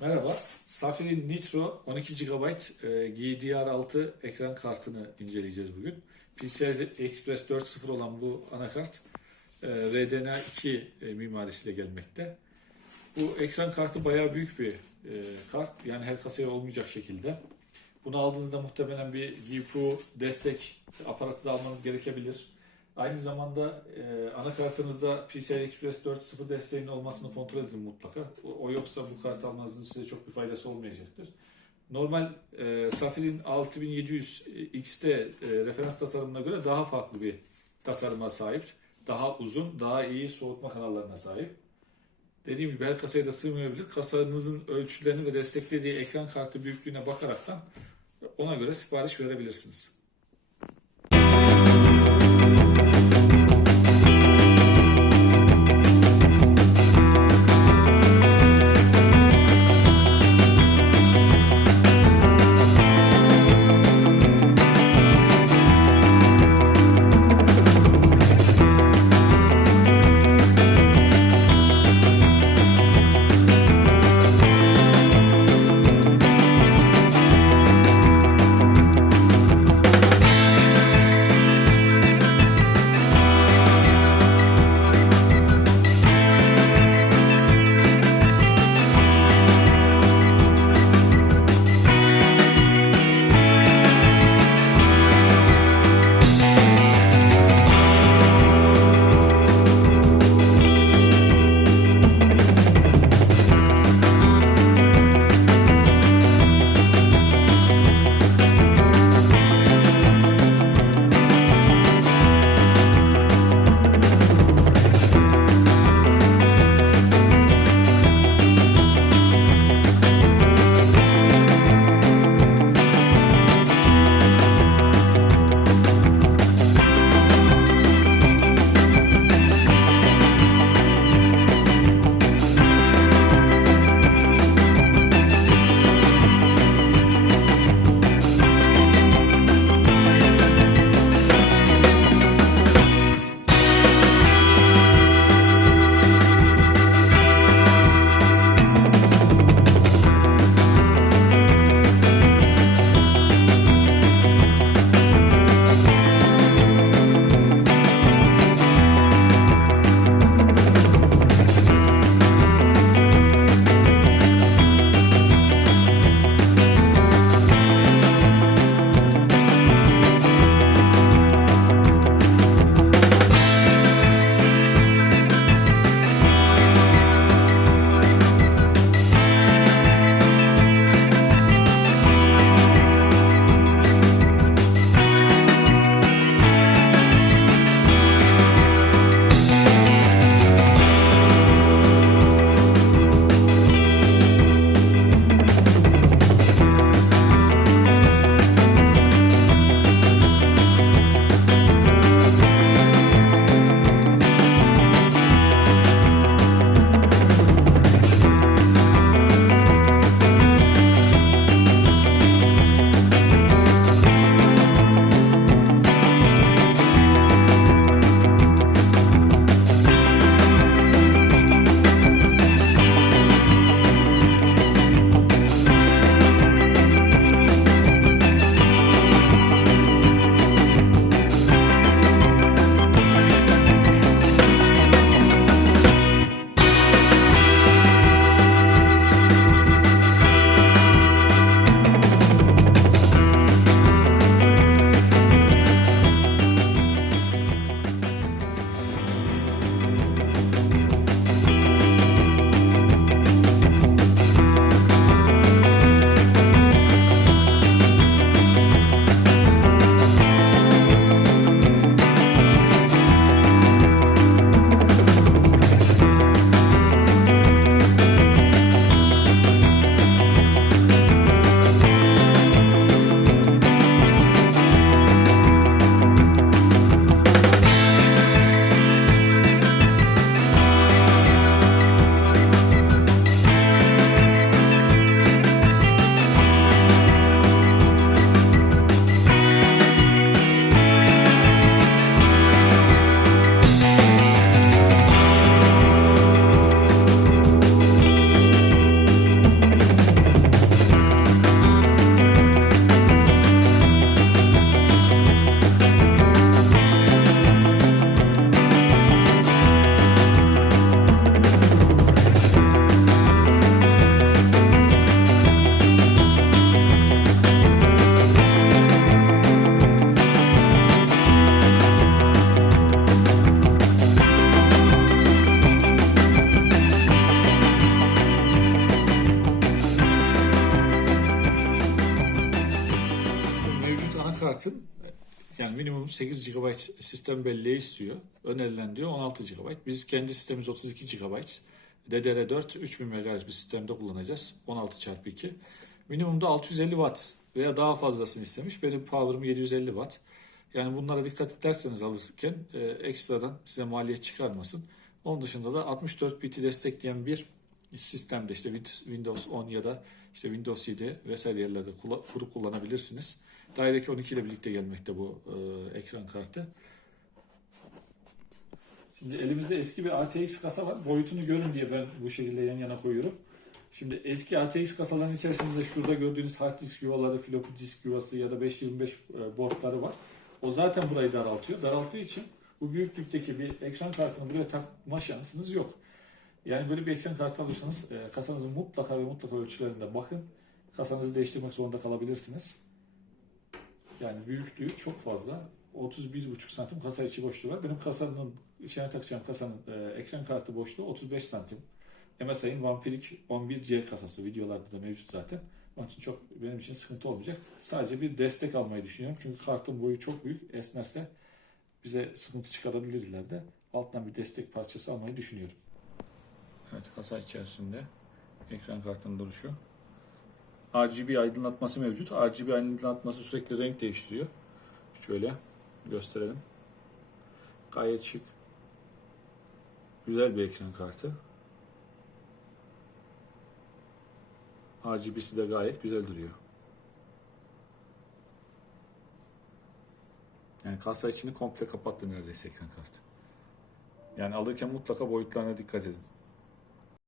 Merhaba. Safir'in Nitro 12 GB e, GDDR6 ekran kartını inceleyeceğiz bugün. PCI Express 4.0 olan bu anakart e, RDNA 2 e, mimarisiyle gelmekte. Bu ekran kartı bayağı büyük bir e, kart. Yani her kasaya olmayacak şekilde. Bunu aldığınızda muhtemelen bir GPU destek aparatı da almanız gerekebilir. Aynı zamanda e, anakartınızda PCI Express 4.0 desteğinin olmasını kontrol edin mutlaka. O, o yoksa bu kart almanızın size çok bir faydası olmayacaktır. Normal e, Safir'in 6700 XT e, referans tasarımına göre daha farklı bir tasarıma sahip. Daha uzun, daha iyi soğutma kanallarına sahip. Dediğim gibi her kasaya da sığmayabilir. Kasanızın ölçülerini ve desteklediği ekran kartı büyüklüğüne bakaraktan ona göre sipariş verebilirsiniz. Yani minimum 8 GB sistem belleği istiyor. Önerilen diyor 16 GB. Biz kendi sistemimiz 32 GB. DDR4 3000 MHz bir sistemde kullanacağız. 16 çarpı 2. Minimumda 650 Watt veya daha fazlasını istemiş. Benim power'ım 750 Watt. Yani bunlara dikkat ederseniz alırken e, ekstradan size maliyet çıkarmasın. Onun dışında da 64 biti destekleyen bir sistemde işte Windows 10 ya da işte Windows 7 vesaire yerlerde kurup kullanabilirsiniz. DirectX 12 ile birlikte gelmekte bu e, ekran kartı. Şimdi elimizde eski bir ATX kasa var. Boyutunu görün diye ben bu şekilde yan yana koyuyorum. Şimdi eski ATX kasaların içerisinde şurada gördüğünüz hard disk yuvaları, floppy disk yuvası ya da 525 e, boardları var. O zaten burayı daraltıyor. Daralttığı için bu büyüklükteki bir ekran kartını buraya takma şansınız yok. Yani böyle bir ekran kartı alırsanız e, kasanızın mutlaka ve mutlaka ölçülerinde bakın. Kasanızı değiştirmek zorunda kalabilirsiniz. Yani büyüklüğü çok fazla. 31,5 santim kasa içi boşluğu var. Benim kasanın içine takacağım kasanın e, ekran kartı boşluğu 35 santim. MSI'nin Vampiric 11C kasası videolarda da mevcut zaten. Onun için çok benim için sıkıntı olmayacak. Sadece bir destek almayı düşünüyorum. Çünkü kartın boyu çok büyük. Esnerse bize sıkıntı çıkarabilir ileride. Alttan bir destek parçası almayı düşünüyorum. Evet kasa içerisinde ekran kartının duruşu. RGB aydınlatması mevcut. RGB aydınlatması sürekli renk değiştiriyor. Şöyle gösterelim. Gayet şık. Güzel bir ekran kartı. RGB'si de gayet güzel duruyor. Yani kasa içini komple kapattı neredeyse ekran kartı. Yani alırken mutlaka boyutlarına dikkat edin.